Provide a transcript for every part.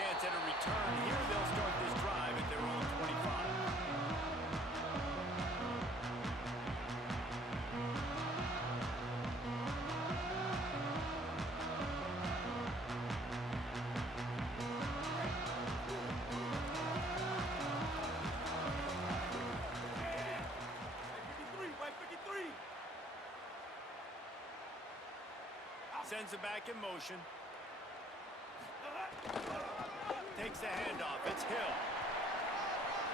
chance at a return here. They'll start this drive at their own 25. Sends it back in motion. Takes the handoff. It's Hill.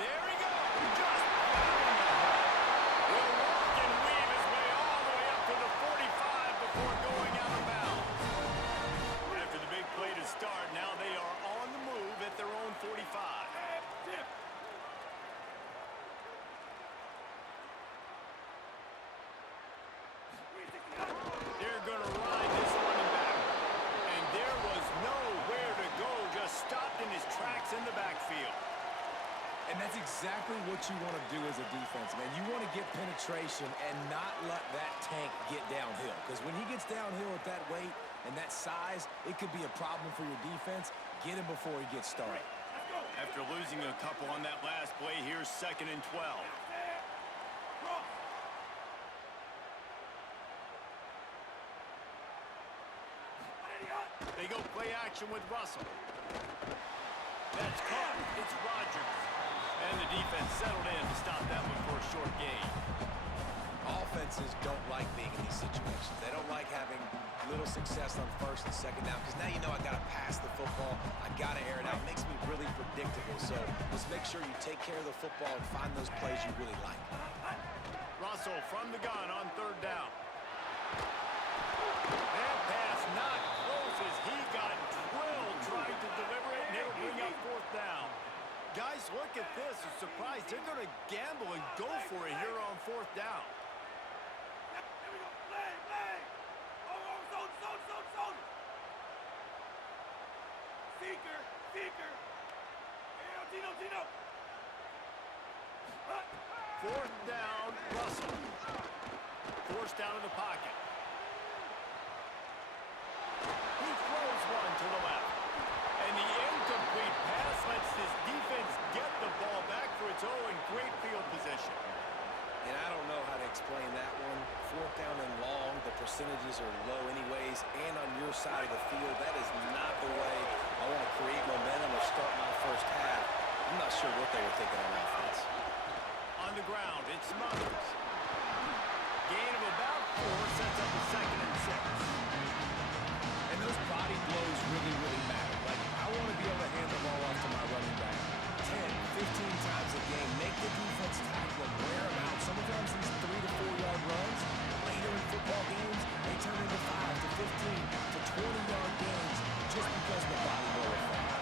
There he goes. Just will walk and weave his way all the way up to the 45 before going out of bounds. After the big play to start, now they are on the move at their own 45. They're going to ride this running back. And there was nowhere to go, just stopped in his tracks in the backfield. And that's exactly what you want to do as a defense, man. You want to get penetration and not let that tank get downhill. Because when he gets downhill at that weight and that size, it could be a problem for your defense. Get him before he gets started. After losing a couple on that last play, here's 2nd and 12. They go play action with Russell. That's caught. It's Rodgers. And the defense settled in to stop that one for a short gain. Offenses don't like being in these situations. They don't like having little success on 1st and 2nd down because now you know I got to pass the football. I got to air it out. It makes me really predictable. So let's make sure you take care of the football and find those plays you really like. Russell from the gun on 3rd down. That pass not close as he got drilled trying to deliver it, and it'll bring up 4th down. Guys, look at this. I'm surprised they're going to gamble and go for it here on 4th down. Seeker. 4th down, Russell. Forced out of the pocket. He throws one to the left. And the incomplete pass lets this defense get the ball back for its own great field position. And I don't know how to explain that one. 4th down and long, the percentages are low anyways, and on your side of the field, that is not the way I want to create momentum or start my first half. I'm not sure what they were thinking on offense. On the ground, it's Smothers. Gain of about 4 sets up a 2nd and 6. And those body blows really matter. Like, I want to be able to hand the ball off to my running back 10, 15 times a game. Make the defense tackle them, wear them out. Sometimes these 3 to 4 yard runs, later in football games, they turn into 5 to 15 to 20 yard gains just because of the body blow effect.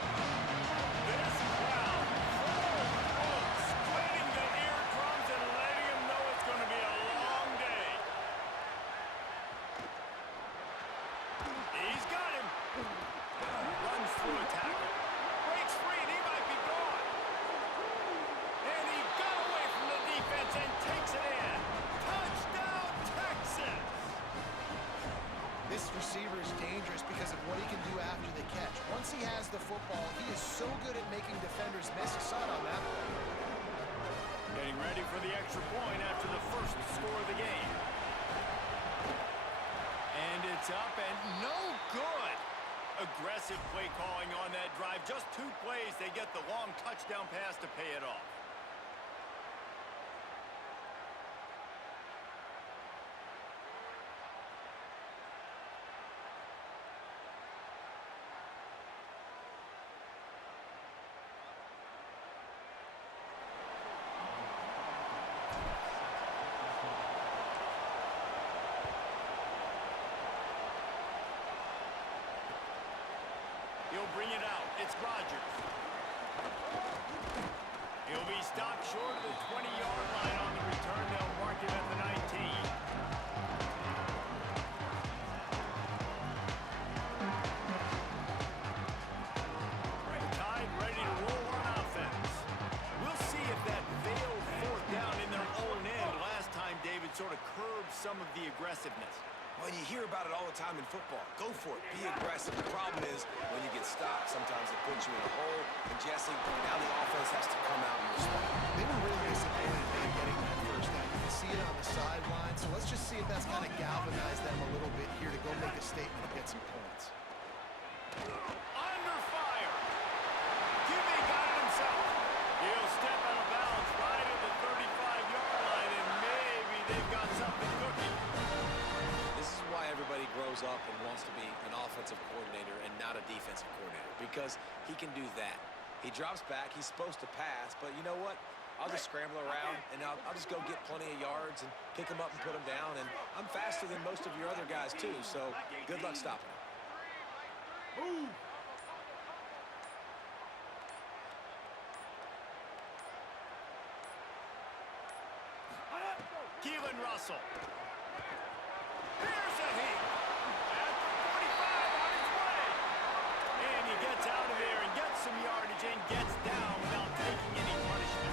This crowd full of folks splitting the eardrums and letting them know it's going to be a long day. He's got him. Runs through a tackle. Breaks free and he might be gone. And he got away from the defense and takes it in. Touchdown, Texas! This receiver is dangerous because of what he can do after the catch. Once he has the football, he is so good at making defenders miss. He saw it on that play. Getting ready for the extra point after the first score of the game. And it's up and no good. Aggressive play calling on that drive. Just 2 plays, they get the long touchdown pass to pay it off. He'll bring it out. It's Rodgers. He'll be stopped short of the 20-yard line on the return. They'll mark him at the 19. The Tide ready to roll on offense. We'll see if that failed 4th down in their own end last time David sort of curbed some of the aggressiveness. Well, you hear about it all the time in football. Go for it. Be aggressive. The problem is when you get stopped, sometimes it puts you in a hole. And Jesse, now the offense has to come out and respond. They were really disappointed not getting that first down. You can see it on the sideline. So let's just see if that's kind of galvanized them a little bit here to go make a statement and get some points. Under fire. QB got it himself. He'll step out of bounds right at the 35-yard line, and maybe they've got something cooking. This is why everybody grows up and wants to be an offensive coordinator and not a defensive coordinator, because he can do that. He drops back. He's supposed to pass, but you know what? I'll just scramble around, and I'll just go get plenty of yards and pick them up and put them down, and I'm faster than most of your other guys, too, so good luck stopping him. Keelan Russell. Here's a hit. At the 45 on his way. And he gets out of there and gets some yardage and gets down without taking any punishment.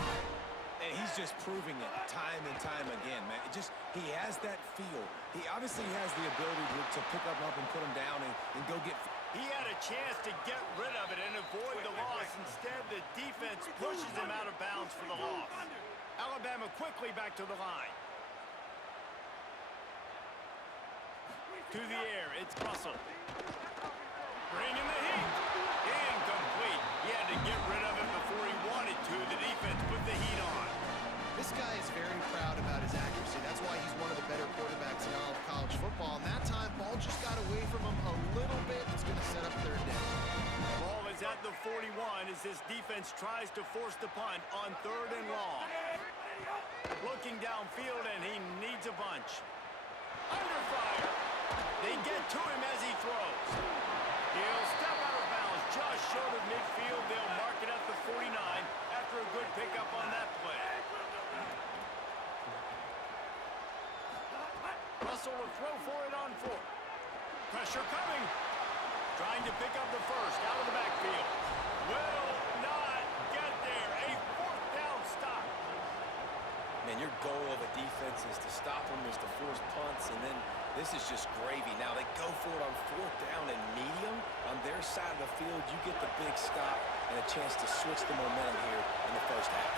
And he's just proving it time and time again, man. He has that feel. He obviously has the ability to pick them up and put them down and go get... He had a chance to get rid of it and avoid the loss. Instead, the defense pushes him out of bounds for the loss. Alabama quickly back to the line. To the air, it's Russell. Bringing the heat. Incomplete. He had to get rid of it before he wanted to. The defense put the heat on. This guy is very proud about his accuracy. That's why he's one of the better quarterbacks in all of college football. And that time, ball just got away from him a little bit. It's going to set up third down. Ball is at the 41 as this defense tries to force the punt on 3rd and long. Looking downfield, and he needs a bunch. Under fire. They get to him as he throws. He'll step out of bounds just short of midfield. They'll mark it at the 49 after a good pickup on that play. Russell will throw for it on 4th. Pressure coming. Trying to pick up the first out of the backfield. Will not get there. A 4th down stop. Man, your goal of a defense is to stop them, is to force punts, and then this is just gravy. Now they go for it on 4th down and medium. On their side of the field, you get the big stop and a chance to switch the momentum here in the first half.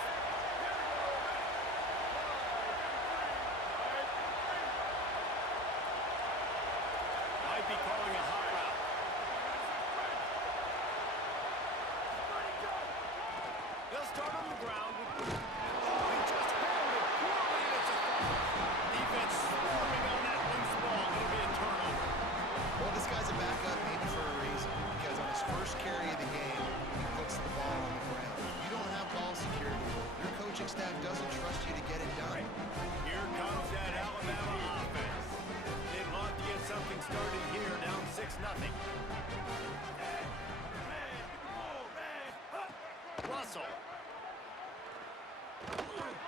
Might be calling a hot route. They'll start on the ground with... Oh, he just held it poorly, and it's a fumble. Defense swarming on that loose ball. It'll be a turnover. Well, this guy's a backup maybe for a reason, because on his first carry of the game, he puts the ball on the ground. You don't have ball security. Your coaching staff doesn't trust you to get it done. Here comes that Alabama offense. They'd love to get something started here, down 6-0. Russell.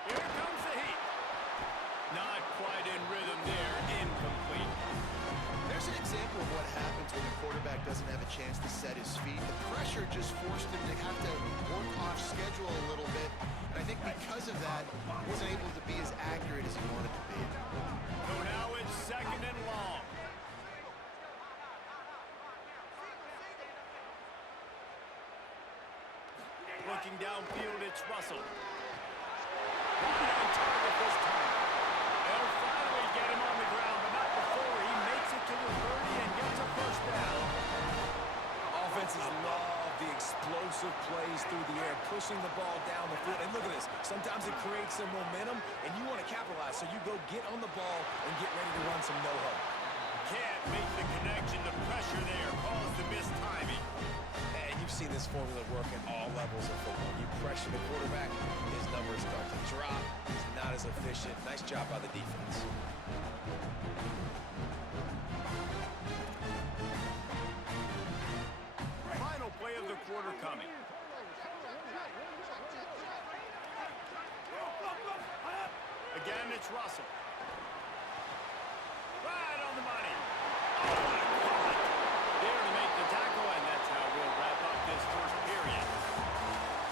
Here comes the heat. Not quite in rhythm there. Incomplete. There's an example of what happens when the quarterback doesn't have a chance to set his feet. The pressure just forced him to have to work off schedule a little bit. And I think because of that, he wasn't able to be as accurate as he wanted to be. So now it's 2nd and long. Looking downfield, it's Russell. Right on target this time. They'll finally get him on the ground, but not before he makes it to the 30 and gets a first down. Offenses love the explosive plays through the air, pushing the ball down the field. And look at this. Sometimes it creates some momentum, and you want to capitalize. So you go get on the ball and get ready to run some no-huddle. Can't make the connection. The pressure there caused the missed timing. And you've seen this formula work at all levels of football. You pressure the quarterback, his numbers start to drop. He's not as efficient. Nice job by the defense. Final play of the quarter coming. Again, it's Russell. Right on the money. Oh, caught. There to make the tackle, and that's how we'll wrap up this first period.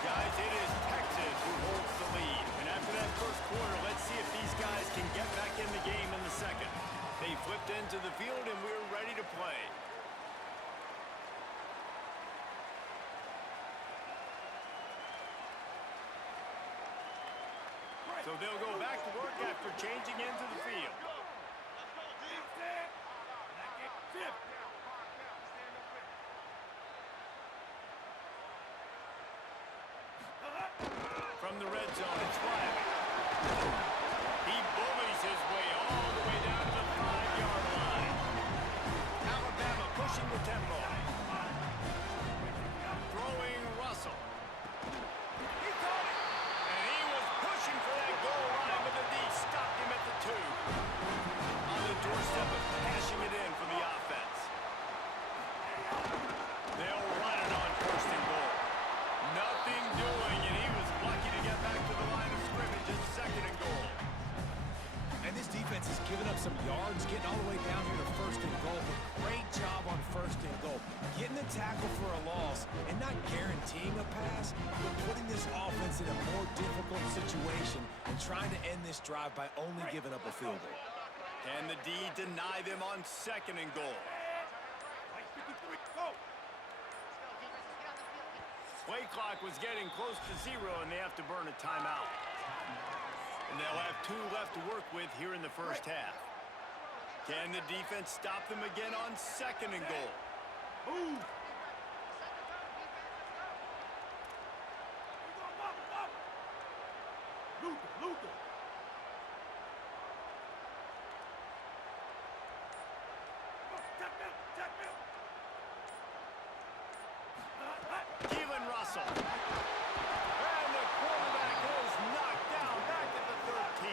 Guys, it is Texas who holds the lead. And after that first quarter, let's see if these guys can get back in the game in the second. They flipped it into the field, and we're ready to play. So they'll go back to work after changing into the field. From the red zone, it's Riley. He bullies his way all the way down to the 5-yard line. Alabama pushing the tempo. Throwing Russell. He caught it. And he was pushing for that goal line, but the D stopped him at the 2. On the doorstep of cashing it in for the offense. They'll run it on 1st and goal. Nothing doing, and he was lucky to get back to the line of scrimmage at 2nd and goal. And this defense has given up some yards, getting all the way down here to 1st and goal, but great job on 1st and goal. Getting the tackle for a loss and not guaranteeing a pass, but putting this offense in a more difficult situation and trying to end this drive by only giving up a field goal. Can the D deny them on 2nd and goal? Play clock was getting close to 0, and they have to burn a timeout. And they'll have 2 left to work with here in the first half. Can the defense stop them again on 2nd and goal? Move! Luka! Keelan Russell. And the quarterback is knocked down back at the 13.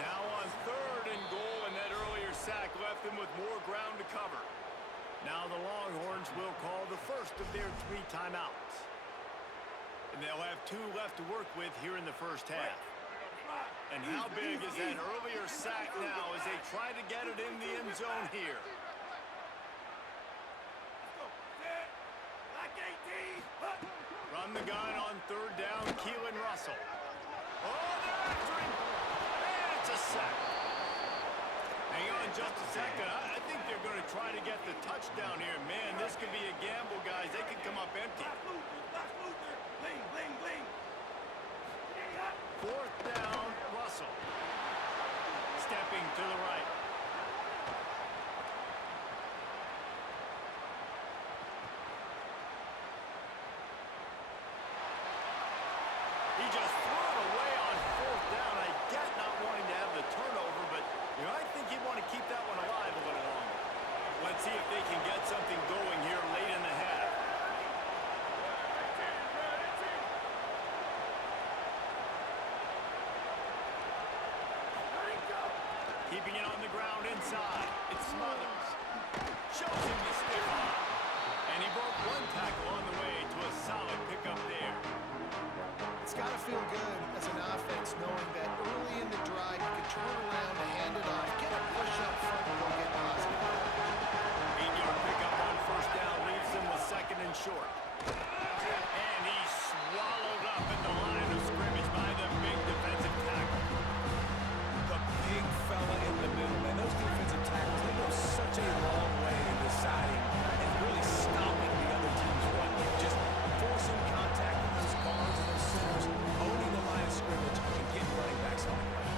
Now on 3rd and goal, and that earlier sack left them with more ground to cover. Now the Longhorns will call the first of their 3 timeouts. And they'll have 2 left to work with here in the first half. And how big is that earlier sack now as they try to get it in the end zone here? Run the gun on 3rd down, Keelan Russell. Oh, they're after him! And it's a sack. Hang on just a second. I think they're going to try to get the touchdown here. Man, this could be a gamble, guys. They could come up empty. 4th down, Russell. Stepping to the right. He just threw it away on 4th down. I get not wanting to have the turnover, but I think he'd want to keep that one alive a little longer. Let's see if they can get something going here late in the half. Keeping it on the ground inside. It's Smothers. Shows him the stiff arm. And he broke 1 tackle on the way to a solid pickup there. It's got to feel good as an offense knowing that early in the drive you can turn around and hand it off, get a push up front, and go get positive. 8-yard pickup on 1st down leaves them with 2nd and short. And he's swallowed up in the line of scrimmage by the big defensive tackle. The big fella in the middle, man, those defensive tackles, they go such a long way in deciding and really stopping the other team's run. Just forcing contact with those guards and those centers, owning the line of scrimmage, and getting running backs on the ground.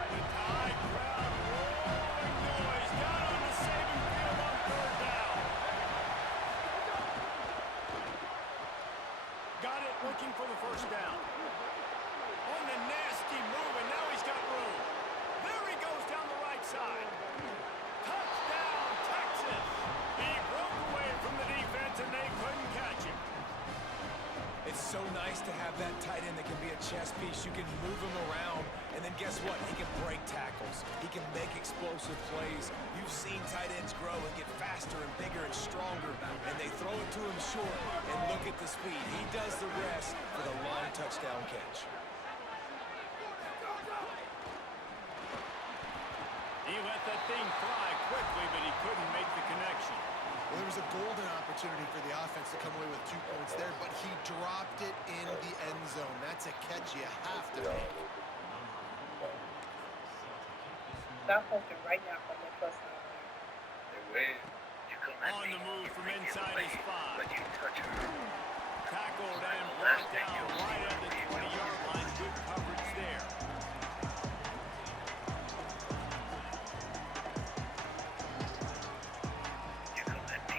The Tide crowd roaring noise down on the Saban field on 3rd down. Got it, looking for the 1st down. On the nasty move, and now he's got room. There he goes down the right side. Touchdown, Texas! He broke away from the defense, and they couldn't catch him. It's so nice to have that tight end that can be a chess piece. You can move him around, and then guess what? He can break tackles. He can make explosive plays. You've seen tight ends grow and get faster and bigger and stronger, and they throw it to him short, and look at the speed. He does the rest for the long touchdown catch. He let that thing fly quickly, but he couldn't make the connection. Well, there was a golden opportunity for the offense to come away with 2 points there, but he dropped it in the end zone. That's a catch you have to make. Stop posting right now from the first time. On the move from inside his 5. But you touch her. Tackled and brought down right at the 20-yard line. Good coverage there. You come at me.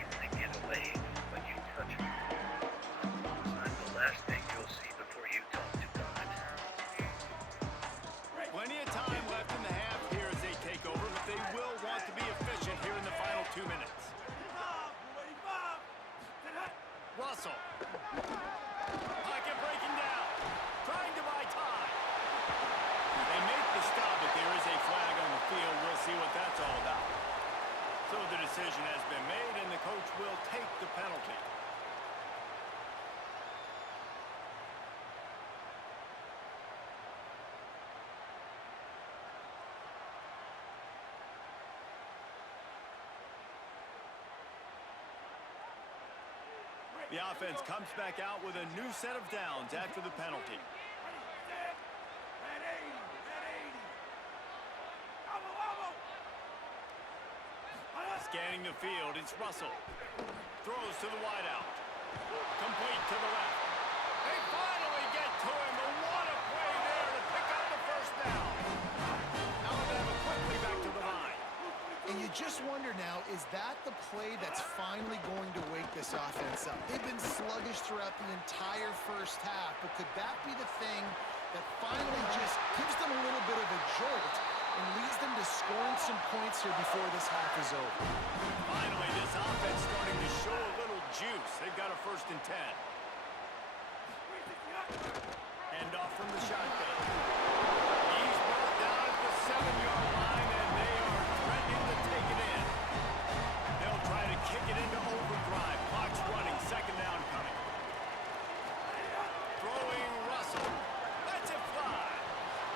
You think get away, but you touch her. I'm the last thing you'll see before you talk to God. Plenty of time left in the half here as they take over, but they will want to be efficient here in the final 2 minutes. Russell. Pocket breaking down. Trying to buy time. They make the stop, but there is a flag on the field. We'll see what that's all about. So the decision has been made, and the coach will take the penalty. The offense comes back out with a new set of downs after the penalty. Scanning the field, it's Russell. Throws to the wideout. Complete to the left. They finally get to him, but what a play there to pick up the first down. Alabama quickly back to the line. And you just wonder now, is that the play that's finally going to wake this offense up? They've been sluggish throughout the entire first half, but could that be the thing that finally just gives them a little bit of a jolt and leads them to scoring some points here before this half is over? Finally, this offense starting to show a little juice. They've got a 1st and 10. Hand off from the shotgun. He's brought down at the 7-yard line, and they are threatening to take it in. They'll try to kick it into overdrive. Clock's running. 2nd down coming. Throwing Russell. That's a fly.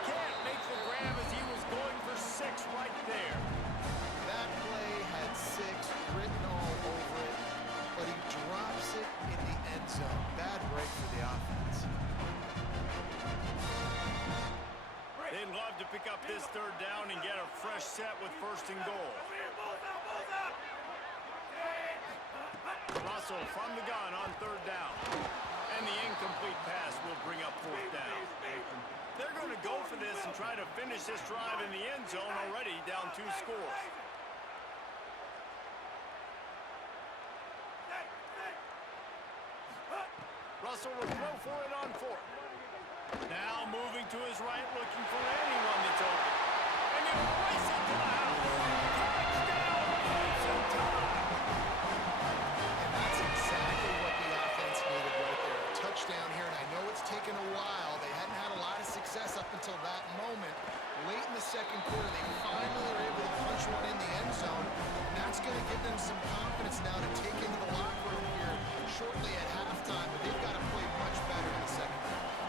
Can't make the grab as he was going for 6 right there. That play had 6 written all over it, but he drops it in the end zone. Bad break for the offense. They'd love to pick up this 3rd down and get a fresh set with 1st and goal. Russell from the gun on 3rd down. And the incomplete pass will bring up 4th down. They're going to go for this and try to finish this drive in the end zone, already down 2 scores. Russell will throw for it on 4th. Now moving to his right, looking for anyone that's open. And he'll race it to the house. Touchdown, Clemson time. And that's exactly what the offense needed right there. A touchdown here, and I know it's taken a while. They hadn't had a lot of success up until that moment. Late in the 2nd quarter, they finally are able to punch one in the end zone. And that's going to give them some confidence now to take into the locker room here shortly at halftime. But they've got to play much better in the 2nd half.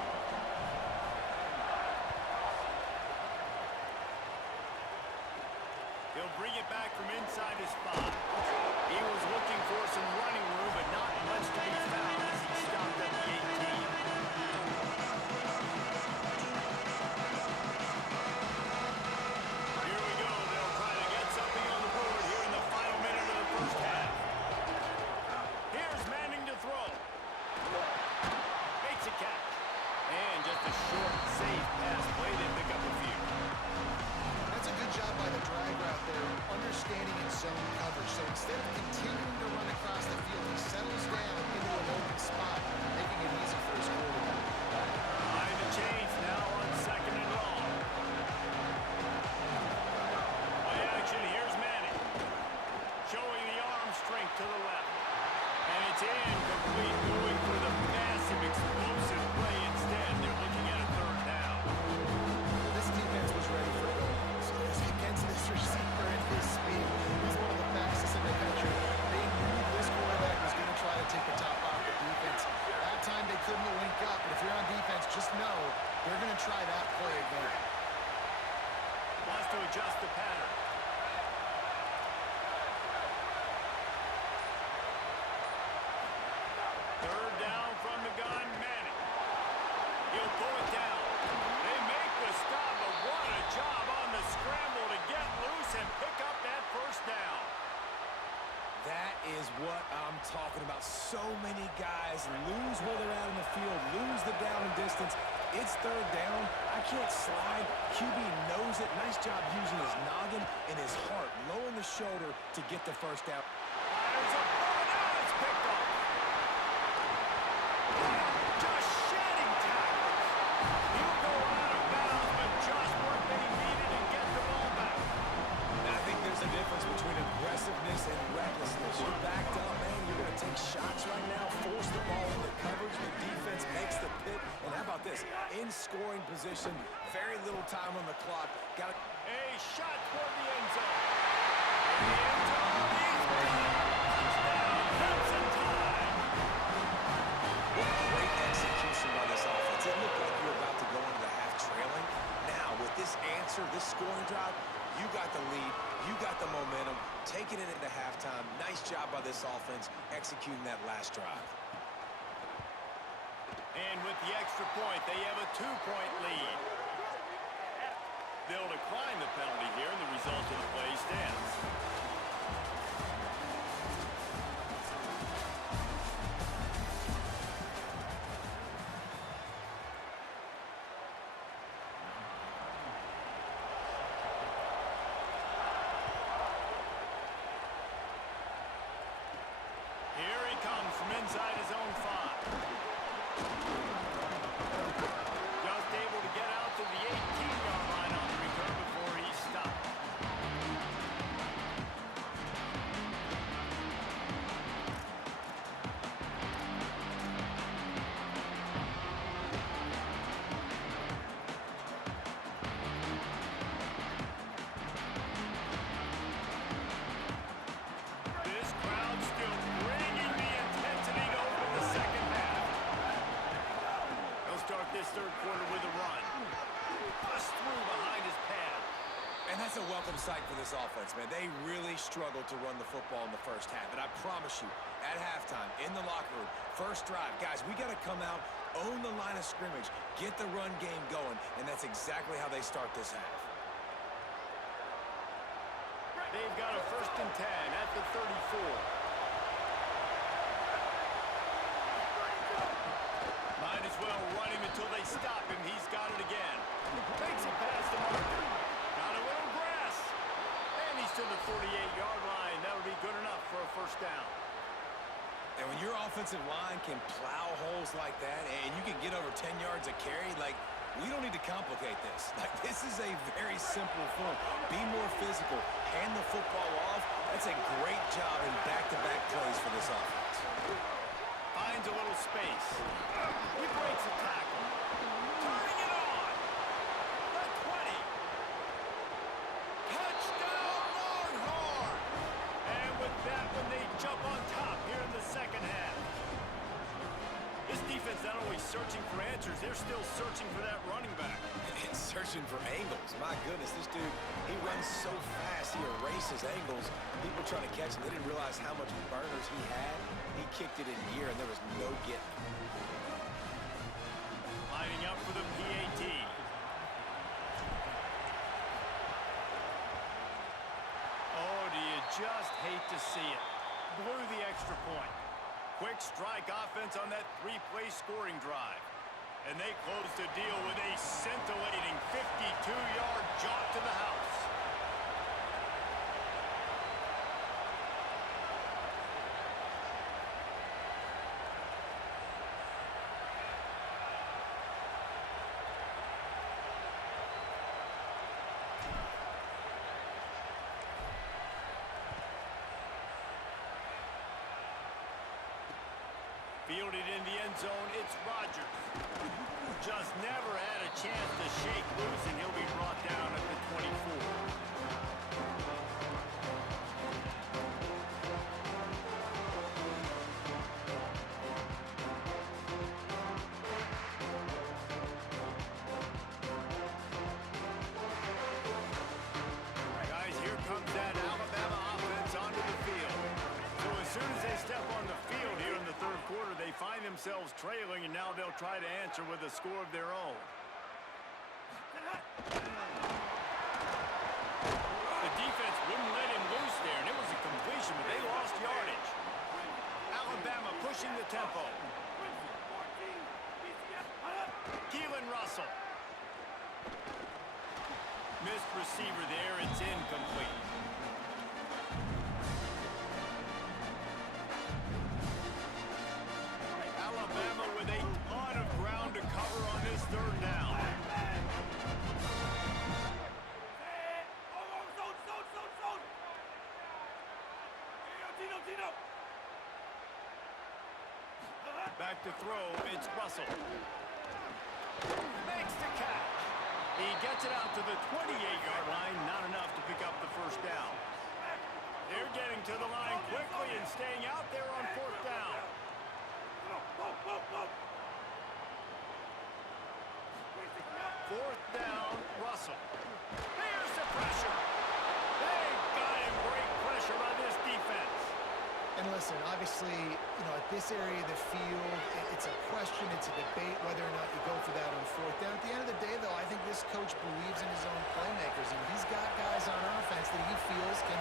He'll bring it back from inside his spot. He was looking for some running room, but not much to be found as he stopped at the 18. Here we go. They'll try to get something on the board here in the final minute of the 1st half. Here's Manning to throw. Makes a catch. And just a short, safe pass play. They pick up a few. That's a good job by the drag route there, understanding its zone coverage. So instead of continuing to run across the field, he settles down into an open spot, making it easy for his quarterback. Behind the chains now on 2nd and long. Play action, here's Manning. Showing the arm strength to the left. And it's incomplete, going for the massive explosive play instead. They're looking at a 3rd down. This defense was ready for goals. Against this receiver and his speed, he's one of the fastest in the country. They knew this quarterback was going to try to take the top off the defense. That time they couldn't link up, but if you're on defense, just know they're going to try that play again. Wants to adjust the pattern. lose where they're at in the field, lose the down and distance. It's third down. I can't slide. QB knows it. Nice job using his noggin and his heart, lowering the shoulder to get the first down. Fires a ball. Now it's picked up. Just shedding tackles. He'll go out of bounds, but just what they needed to get the ball back. And I think there's a difference between aggressiveness and recklessness. You're backed up, man. You're going to take shots right now, force the ball into coverage. The defense makes the pick. And how about this? In scoring position, very little time on the clock. Got A shot toward the end zone. The end zone is touchdown, Crimson Tide. great execution by this offense. It looked like you were about to go into the half trailing. Now, with this answer, this scoring drive, you got the lead, you got the momentum, taking it into halftime. Nice job by this offense executing that last drive. And with the extra point, they have a 2-point lead. They'll decline the penalty here, and the result of the play stands. Here he comes from inside his own 5. Just able to get out to the 18-yard line on the return before he stopped. This crowd still bringing the intensity to open the second half. They'll start this third quarter with a run. Bust through behind his pad. And that's a welcome sight for this offense, man. They really struggled to run the football in the first half. And I promise you, at halftime, in the locker room, first drive, guys, we got to come out, own the line of scrimmage, get the run game going, and that's exactly how they start this half. They've got a 1st and 10 at the 34. Might as well run him until they stop him. He's got it again. Makes it past the marker. Got a little grass. And he's to the 48-yard line. That would be good enough for a 1st down. And when your offensive line can plow holes like that and you can get over 10 yards a carry, like, we don't need to complicate this. Like, this is a very simple form. Be more physical. Hand the football off. That's a great job in back-to-back plays for this offense. Finds a little space. He breaks a tackle. Turning it on. The 20. Touchdown, Longhorn. And with that one, they jump on top here in the second half. This defense not only searching for answers, they're still searching for that running back. And searching for angles. My goodness, this dude, he runs so fast, he erases angles. People trying to catch him, they didn't realize how much burners he had. He kicked it in gear, and there was no getting him. Lining up for the PAT. Oh, do you just hate to see it? Blew the extra point. Quick strike offense on that 3-play scoring drive. And they close the deal with a scintillating 52-yard jaunt to the house. Fielded in the end zone, it's Rodgers. Just never had a chance to shake loose, and he'll be brought down at the 24. Guys, here comes that Alabama offense onto the field. So as soon as they step on the field here in the third quarter, they find themselves trailing, and now they'll try to answer with a score of their own. The defense wouldn't let him loose there, and it was a completion, but they lost yardage. Alabama pushing the tempo. Missed receiver there. It's incomplete. Alabama with a ton of ground to cover on this third down. Back to throw, it's Russell. Makes the catch. He gets it out to the 28-yard line, not enough to pick up the first down. They're getting to the line quickly and staying out there on fourth down. Fourth down, Russell. Here's the pressure. They got him. Great pressure by this defense. And listen, obviously, at this area of the field, it's a question, it's a debate whether or not you go for that on fourth down. At the end of the day, though, I think this coach believes in his own playmakers, and he's got guys on offense that he feels can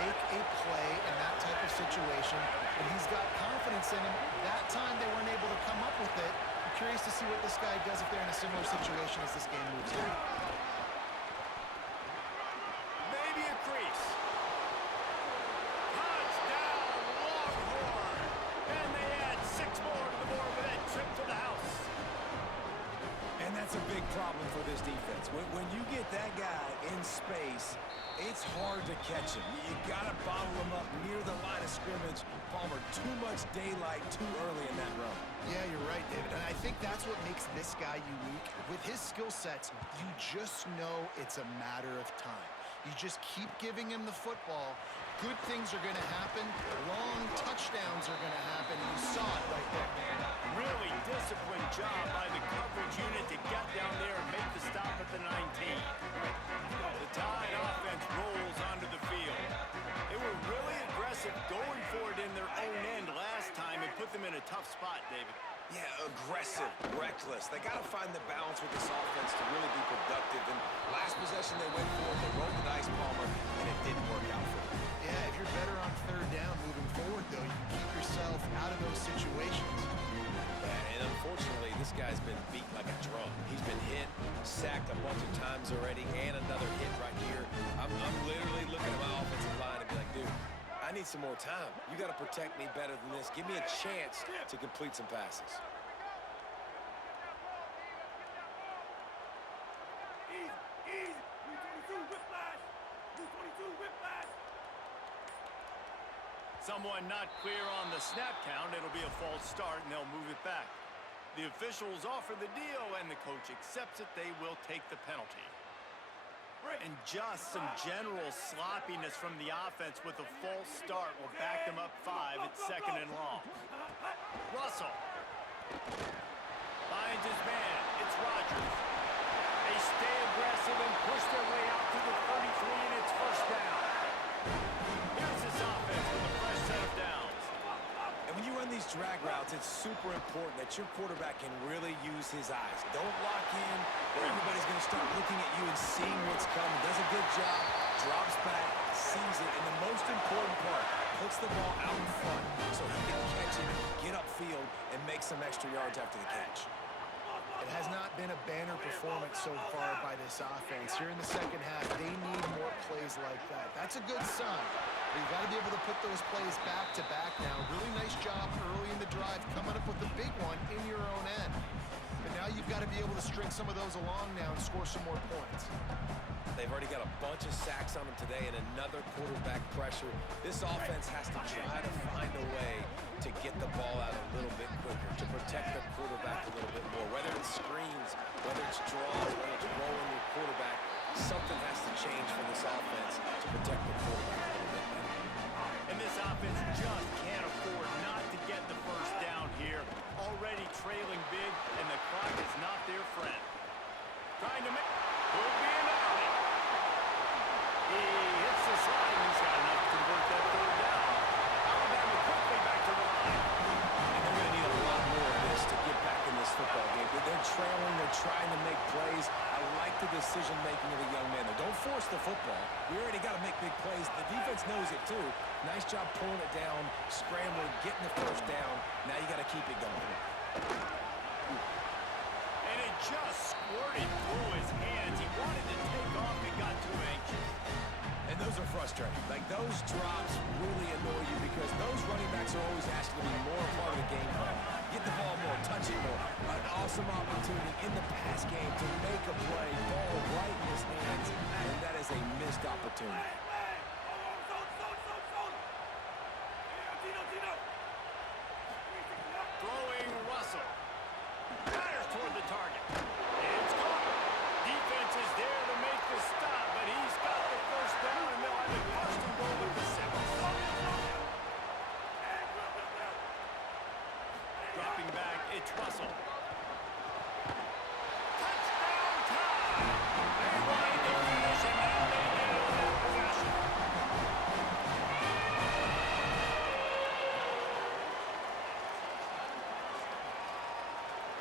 make a play in that type of situation, and he's got confidence in him. That time they weren't able to come up with it. I'm curious to see what this guy does if they're in a similar situation as this game moves on. Maybe a crease. Touchdown, Longhorn! And they add 6 more to the board with that trip to the house. And that's a big problem for this defense. When you get that guy in space, it's hard to catch him. You got to bottle him up near the line of scrimmage. Palmer, too much daylight too early in that run. Yeah, you're right, David. And I think that's what makes this guy unique. With his skill sets, you just know it's a matter of time. You just keep giving him the football. Good things are going to happen. Long touchdowns are going to happen. You saw it right there. Really disciplined job by the coverage unit to get down there and make the stop at the 19. The Tide offense rolls onto the field. They were really aggressive going for it in their own end last time and put them in a tough spot, David. Yeah, aggressive, reckless. They got to find the balance with this offense to really be productive. And last possession they went for it, they rolled the dice, Palmer, and it didn't work out for them. Yeah, if you're better on third down moving forward, though, you can keep yourself out of those situations. Yeah, and unfortunately, this guy's been beat like a drum. He's been hit, sacked a bunch of times already, and another hit right here. I'm literally looking at my offensive line and be like, dude, I need some more time. You got to protect me better than this. Give me a chance to complete some passes. Someone not clear on the snap count. It'll be a false start, and they'll move it back. The officials offer the deal, and the coach accepts it. They will take the penalty. And just some general sloppiness from the offense with a false start will back them up 5 at 2nd and long. Russell finds his man. It's Rodgers. They stay aggressive and push their way out to the 33, and it's first down. Here's this offense with a fresh set of downs. And when you run these drag routes, it's super important that your quarterback can really use his eyes. Don't lock in, or everybody's going to start looking at you and seeing what's coming. Does a good job, drops back, sees it, and the most important part, puts the ball out in front so he can catch it, get upfield, and make some extra yards after the catch. It has not been a banner performance so far by this offense. Here in the second half, they need more plays like that. That's a good sign. But you got to be able to put those plays back to back now. Really nice job early in the drive, coming up with a big one in your own end. But now you've got to be able to string some of those along now and score some more points. They've already got a bunch of sacks on them today and another quarterback pressure. This offense has to try to find a way to get the ball out a little bit quicker, to protect the quarterback a little bit more. Whether it's screens, whether it's draws, whether it's rolling your quarterback, something has to change for this offense to protect the quarterback a little bit better. And this offense just can't afford not to get the first down here. Already trailing big, and the clock is not their friend. Trying to make... Could be an alley. He hits the slide, and he's got enough to convert that third down. Alabama quickly back to the line. And they're going to need a lot more of this to get back in this football game. They're trailing, they're trying to make plays. I like the decision-making of the young men. Don't force the football. We already got to make big plays. The defense knows it, too. Nice job pulling it down, scrambling, getting the first down. Now you got to keep it going. And it just squirted through his hands. He wanted to take off. He got those are frustrating. Like, those drops really annoy you because those running backs are always asked to be more a part of the game plan. Get the ball more, touch it more. An awesome opportunity in the pass game to make a play, ball right in his hands, and that is a missed opportunity. Throwing Russell. Fires toward the target. And it's caught. Defense is there to make the stop, but he's got the first down, and they'll have it first and goal with the 6. Dropping back, it's Russell. Touchdown time! They wanted to finish, and now they get it on that possession.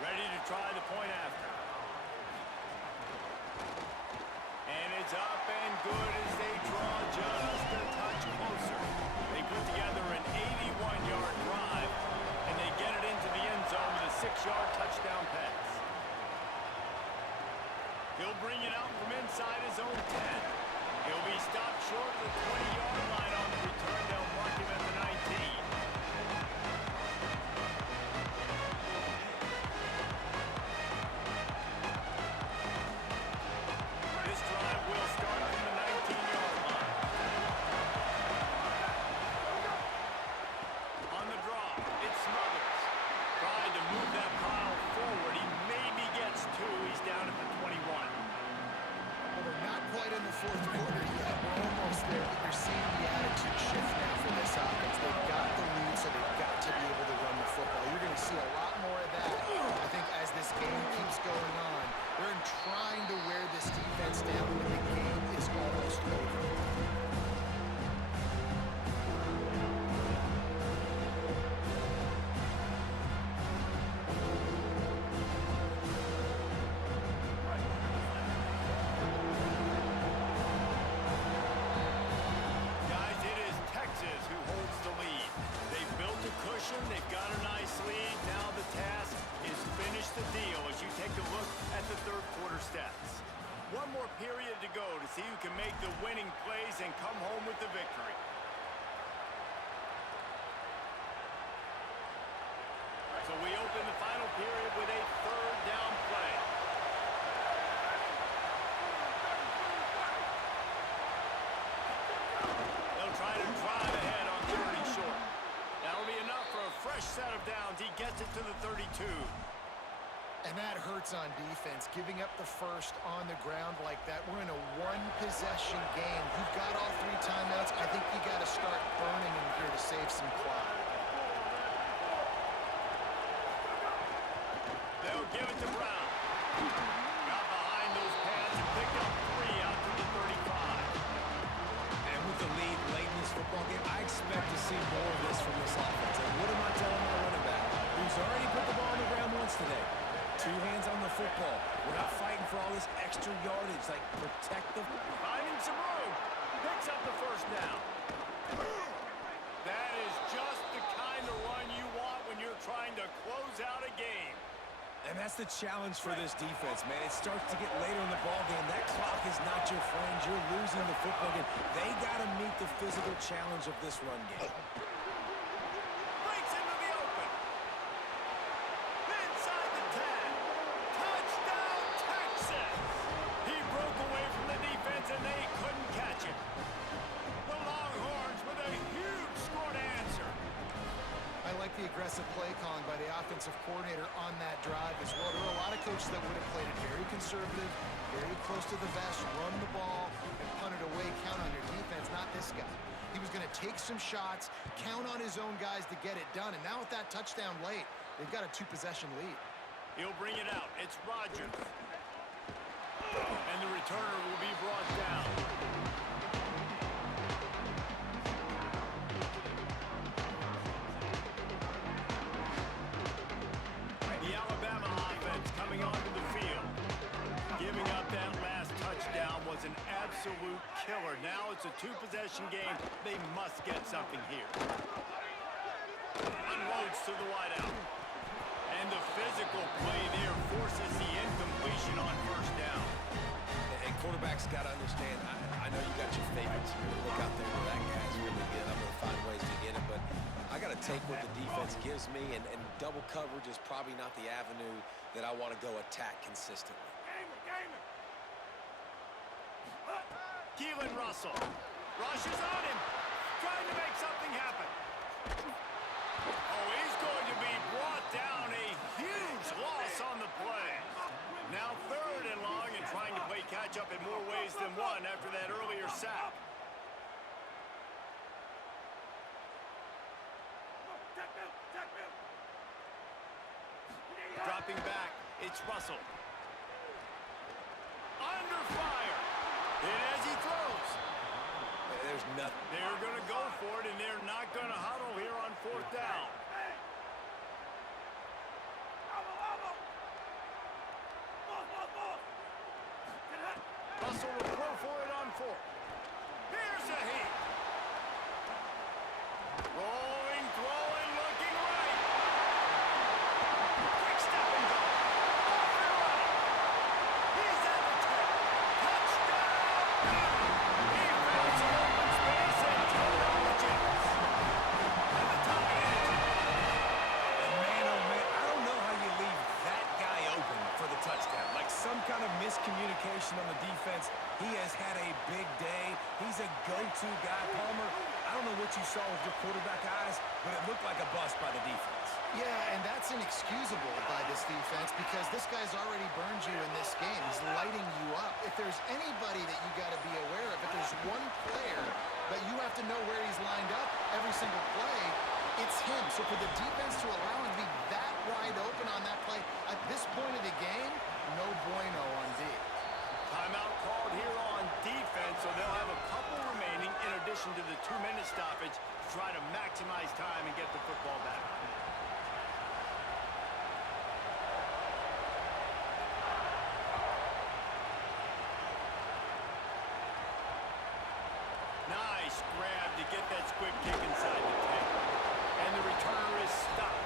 Ready to try the point after. And it's up and good as they draw just a touch closer. They put together an 81-yard drive, and they get it into the end zone with a 6-yard touchdown pass. He'll bring it out from inside his own 10. He'll be stopped short of the 20-yard line on the return. They'll mark him at the 19. This drive will start from the 19-yard line. On the draw, it's Smothers. Trying to move that pile forward. He maybe gets 2. He's down at the 21. Well, they're not quite in the fourth quarter yet. We're almost there, but you're seeing the attitude shift now for this offense. They've got the lead, so they've got to be able to run the football. You're going to see a lot more of that, I think, as this game keeps going on. They're trying to wear this defense down when the game is almost over. Guys, it is Texas who holds the lead. They've built a cushion. They've got a nice lead. Now the task is finish the deal as you take a look at the third quarter stats. One more period to go to see who can make the winning plays and come home with the victory. So we open the final period with a third down play. They'll try to drive ahead on 30 short. That'll be enough for a fresh set of downs. He gets it to the 32. And that hurts on defense, giving up the first on the ground like that. We're in a one-possession game. You've got all 3 timeouts. I think you got to start burning in here to save some clock. They'll give it to Brown. Got behind those pads and picked up 3 out to the 35. And with the lead late in this football game, I expect to see more of this from this offense. And what am I telling my running back, who's already put the ball on the ground once today? 2 hands on the football. We're not fighting for all this extra yardage. Like, protect the... Finding some room. Picks up the first down. That is just the kind of run you want when you're trying to close out a game. And that's the challenge for this defense, man. It starts to get later in the ball game. That clock is not your friend. You're losing the football game. They got to meet the physical challenge of this run game. Breaks into the open. Inside the 10. Touchdown, Texas. He broke away from the defense, and they couldn't catch it. The Longhorns with a huge score to answer. I like the aggressive play calling by the offensive coordinator on that drive as well. There were a lot of coaches that would have played it very conservative, very close to the vest, run the ball, and punt it away, count on your defense, not this guy. He was going to take some shots, count on his own guys to get it done, and now with that touchdown late, they've got a 2-possession lead. He'll bring it out. It's Rodgers. And the returner will be brought down. The Alabama offense coming onto the field. Giving up that last touchdown was an absolute killer. Now it's a 2-possession game. They must get something here. Unloads to the wideout. And the physical play there forces the incompletion on first down. And quarterbacks got to understand, I know you got your favorites. You're going to look out there and that guy's really good. I'm going to find ways to get him, but I got to take what the defense gives me, and double coverage is probably not the avenue that I want to go attack consistently. Keelan Russell rushes on him, trying to make something happen. Oh, he's going to be brought down. A huge loss on the play. Now 3rd and long and trying to play catch-up in more ways than one after that earlier sack. Dropping back, it's Russell. Under fire. And as he throws, There's nothing. they're going to go for it, and they're not going to huddle here on 4th down. Russell will throw for it on 4th. Here's a heat. Rolling, throwing, looking right. Quick step and go. Off and running. He's at the 10. Touchdown! He found some open space and turned on the Jets. And the tie in. And man, oh man, I don't know how you leave that guy open for the touchdown. Like some kind of miscommunication on the defense. He has had a big day. He's a go-to guy. Palmer, I don't know what you saw with your quarterback eyes, but it looked like a bust by the defense. Yeah, and that's inexcusable by this defense because this guy's already burned you in this game. He's lighting you up. If there's anybody that you got to be aware of, if there's one player that you have to know where he's lined up every single play, it's him. So for the defense to allow him to be that wide open on that play, at this point of the game, no bueno on D. Timeout called here on defense, so they'll have a couple remaining in addition to the 2-minute stoppage to try to maximize time and get the football back. Nice grab to get that squib kick inside the 10. And the returner is stopped.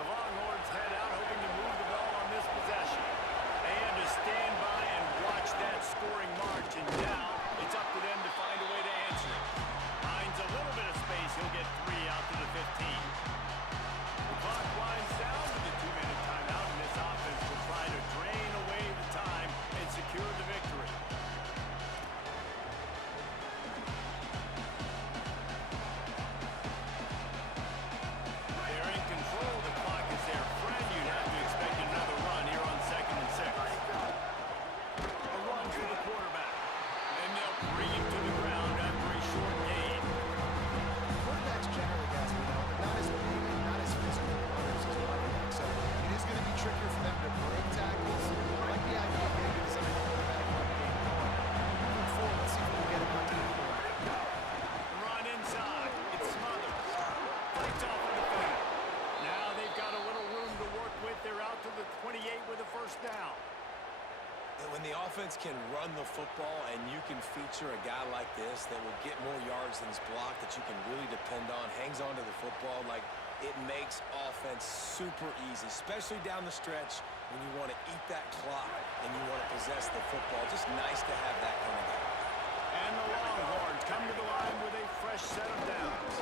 The Longhorns head out, hoping to move the ball on this possession. And to stand by and watch that scoring march. And now it's up to them to find a way to answer it. Finds a little bit of space. He'll get 3 out to the 15. The clock winds down to the 2-minute timeout, and this offense will try to drain away the time and secure the victory. They're in control. The clock is their friend. You'd have to expect another run here on 2nd and 6. A run for the quarterback. And they'll bring him to the ground after a short gain. Quarterbacks generally, guys, we know, they're not as big and not as physical runners as running backs. So it is going to be trickier for them to break tackles. I like the idea of getting to this other quarterback run game going. Moving forward, let's see if we can get him out to the corner. Run inside. It's smothered. Breaks off the defender. Now they've got a little room to work with. They're out to the 28 with a 1st down. When the offense can run the football and you can feature a guy like this that will get more yards than his block, that you can really depend on, hangs on to the football, like it makes offense super easy, especially down the stretch when you want to eat that clock and you want to possess the football. Just nice to have that kind of guy. And the Longhorns come to the line with a fresh set of downs.